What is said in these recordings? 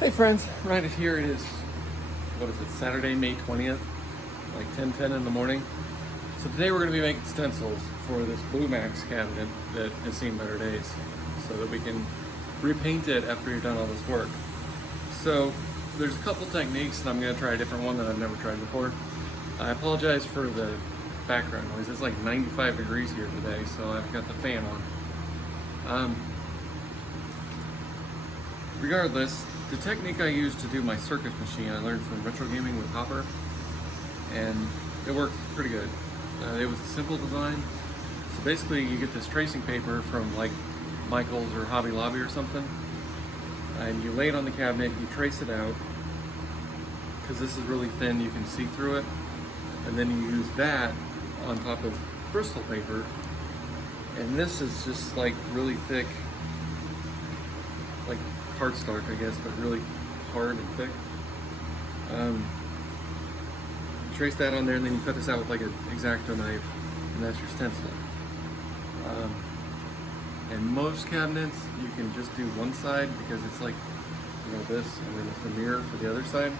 Hey friends, right here it is, what is it, Saturday, May 20th, like 10:10 in the morning. So today we're going to be making stencils for this Blue Max cabinet that has seen better days so that we can repaint it after you've done all this work. So there's a couple techniques and I'm going to try a different one that I've never tried before. I apologize for the background noise. It's like 95 degrees here today, so I've got the fan on. Regardless, the technique I used to do my circus machine I learned from retro gaming with Hopper, and it worked pretty good. It was a simple design. So basically you get this tracing paper from like Michael's or Hobby Lobby or something, and you lay it on the cabinet, you trace it out, because this is really thin, you can see through it, and then you use that on top of Bristol paper, and this is just like really thick, like cardstock, I guess, but really hard and thick. Trace that on there, and then you cut this out with like an X-Acto knife, and that's your stencil. And most cabinets, you can just do one side because it's like, you know, this, and then it's the mirror for the other side.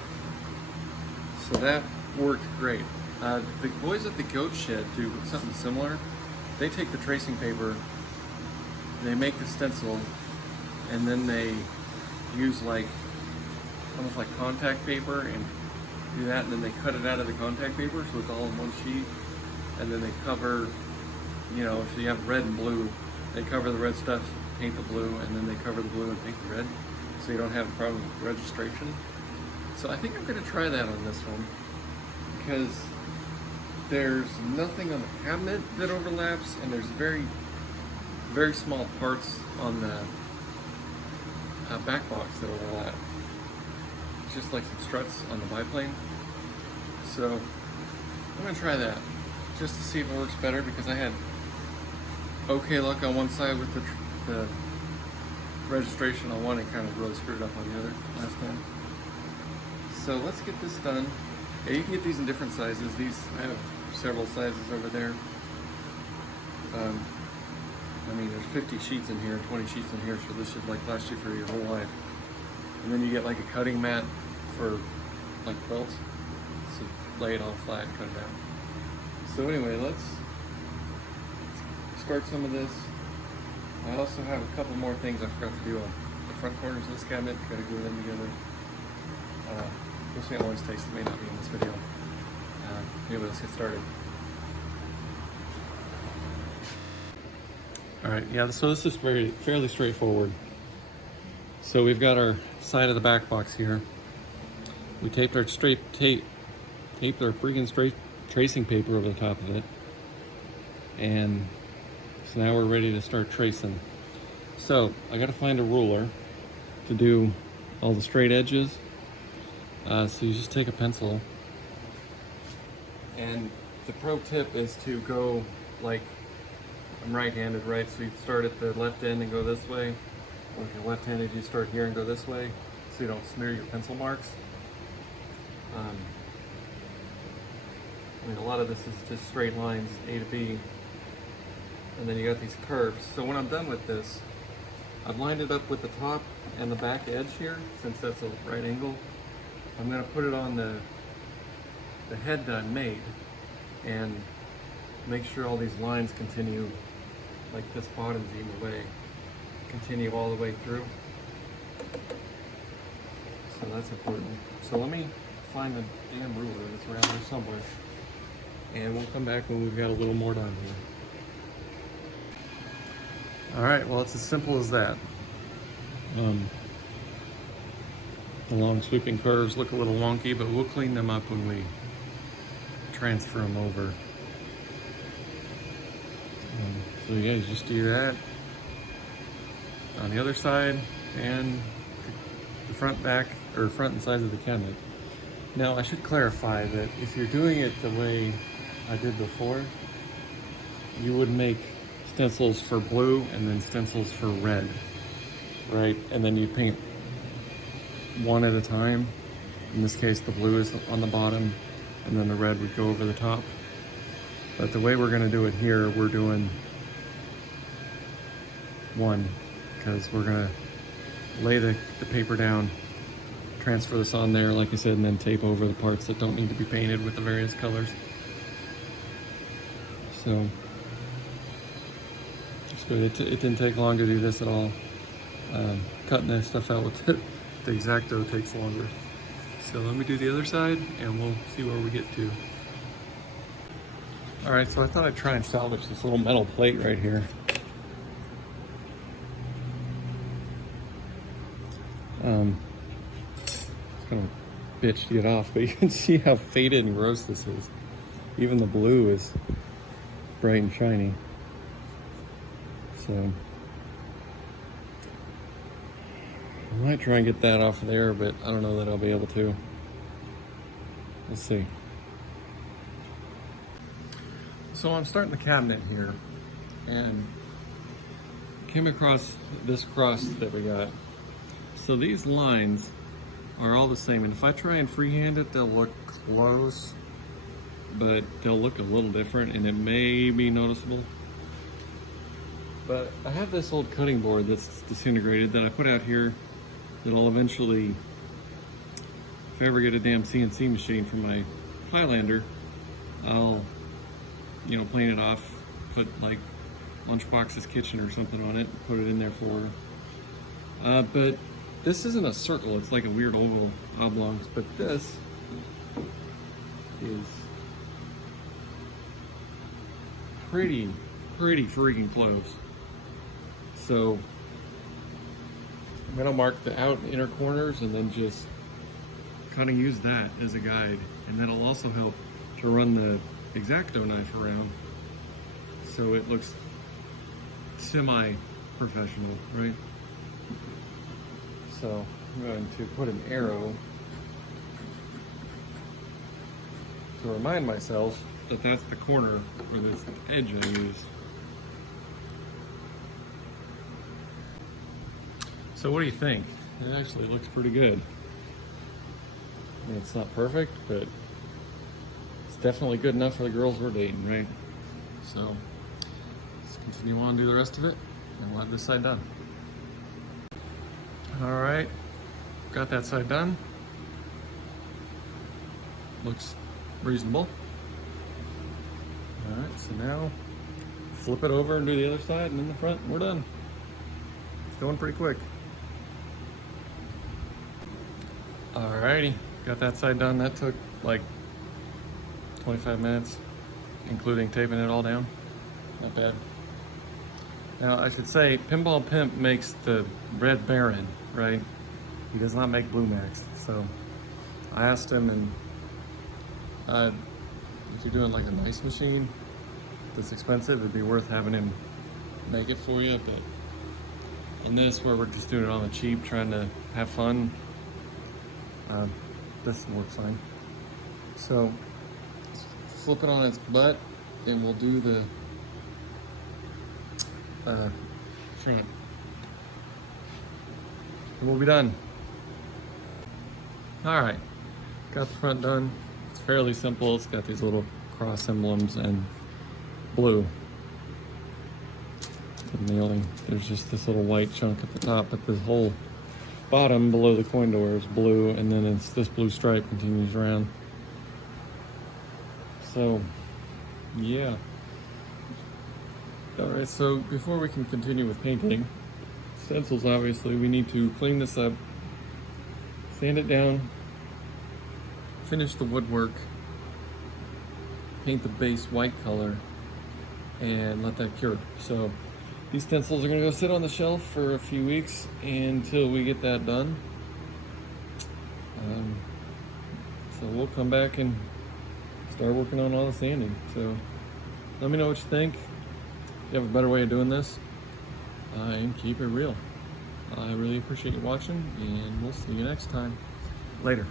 So that worked great. The boys at the Goat Shed do something similar. They take the tracing paper, they make the stencil, and then they use like almost like contact paper and do that, and then they cut it out of the contact paper so it's all in one sheet, and then they cover, you know, if you have red and blue, they cover the red stuff, paint the blue, and then they cover the blue and paint the red, so you don't have a problem with registration. So I think I'm going to try that on this one because there's nothing on the cabinet that overlaps, and there's very small parts on the back box that overlap, just like some struts on the biplane. So I'm gonna try that just to see if it works better, because I had okay luck on one side with the registration on one and kind of really screwed up on the other last time. So let's get this done. Yeah, you can get these in different sizes. These, I have several sizes over there. I mean, there's 50 sheets in here, 20 sheets in here, so this should like last you for your whole life. And then you get like a cutting mat for like quilts, so lay it all flat and cut it out. So anyway, let's start some of this. I also have a couple more things I forgot to do on the front corners of this cabinet. Gotta glue them together. We'll see how long this takes. It may not be in this video. Anyway, let's get started. All right, yeah, so this is fairly straightforward. So we've got our side of the back box here. We taped our freaking straight tracing paper over the top of it. And so now we're ready to start tracing. So I gotta find a ruler to do all the straight edges. So you just take a pencil, and the pro tip is to go like, I'm right-handed, right? So you start at the left end and go this way. Or if you're left-handed, you start here and go this way, so you don't smear your pencil marks. I mean, a lot of this is just straight lines, A to B, and then you got these curves. So when I'm done with this, I've lined it up with the top and the back edge here, since that's a right angle. I'm gonna put it on the head that I made, and make sure all these lines continue, like this bottom's either way, continue all the way through. So that's important. So let me find the damn ruler that's around here somewhere, and we'll come back when we've got a little more done here. All right, well, it's as simple as that. The long sweeping curves look a little wonky, but we'll clean them up when we transfer them over. So yeah, you just do that on the other side and the front, back, or front and sides of the cabinet. Now I should clarify that if you're doing it the way I did before, you would make stencils for blue and then stencils for red, right? And then you paint one at a time. In this case, the blue is on the bottom, and then the red would go over the top. But the way we're gonna do it here, we're doing one, because we're gonna lay the paper down transfer this on there, like I said, and then tape over the parts that don't need to be painted with the various colors. So, it's good. It didn't take long to do this at all. Cutting that stuff out with the X-Acto takes longer. So let me do the other side and we'll see where we get to. All right, so I thought I'd try and salvage this little metal plate right here. It's kind of a bitch to get off, but you can see how faded and gross this is. Even the blue is bright and shiny. So I might try and get that off of there, but I don't know that I'll be able to. We'll see. So I'm starting the cabinet here and came across this cross that we got. So these lines are all the same, and if I try and freehand it, they'll look close, but they'll look a little different and it may be noticeable. But I have this old cutting board that's disintegrated that I put out here that I'll eventually, if I ever get a damn CNC machine for my Highlander, I'll, you know, plane it off, put like Lunchbox's Kitchen or something on it, put it in there for her. But this isn't a circle, it's like a weird oval oblong, but this is pretty freaking close. So I'm gonna mark the out and inner corners and then just kind of use that as a guide, and that'll also help to run the X-Acto knife around so it looks semi-professional, right? So I'm going to put an arrow to remind myself that that's the corner or this edge I use. So what do you think? It actually looks pretty good. I mean, it's not perfect, but it's definitely good enough for the girls we're dating, right? So let's continue on and do the rest of it, and we'll have this side done. All right, got that side done. Looks reasonable. All right, so now flip it over and do the other side, and in the front, we're done. It's going pretty quick. Alrighty, got that side done. That took like 25 minutes, including taping it all down. Not bad. Now I should say, Pinball Pimp makes the Red Baron, right? He does not make Blue Max. So I asked him, and if you're doing like a nice machine that's expensive, it'd be worth having him make it for you. But in this, where we're just doing it on the cheap, trying to have fun, this works fine. So flip it on its butt, and we'll do the front. And we'll be done. All right, got the front done. It's fairly simple. It's got these little cross emblems and blue. There's just this little white chunk at the top, but the whole bottom below the coin door is blue, and then it's this blue stripe continues around. So yeah. All right, so before we can continue with painting stencils, obviously we need to clean this up, sand it down, finish the woodwork, paint the base white color, and let that cure. So these stencils are gonna go sit on the shelf for a few weeks until we get that done. So we'll come back and start working on all the sanding. So let me know what you think. If you have a better way of doing this, and keep it real. I really appreciate you watching, and we'll see you next time. Later.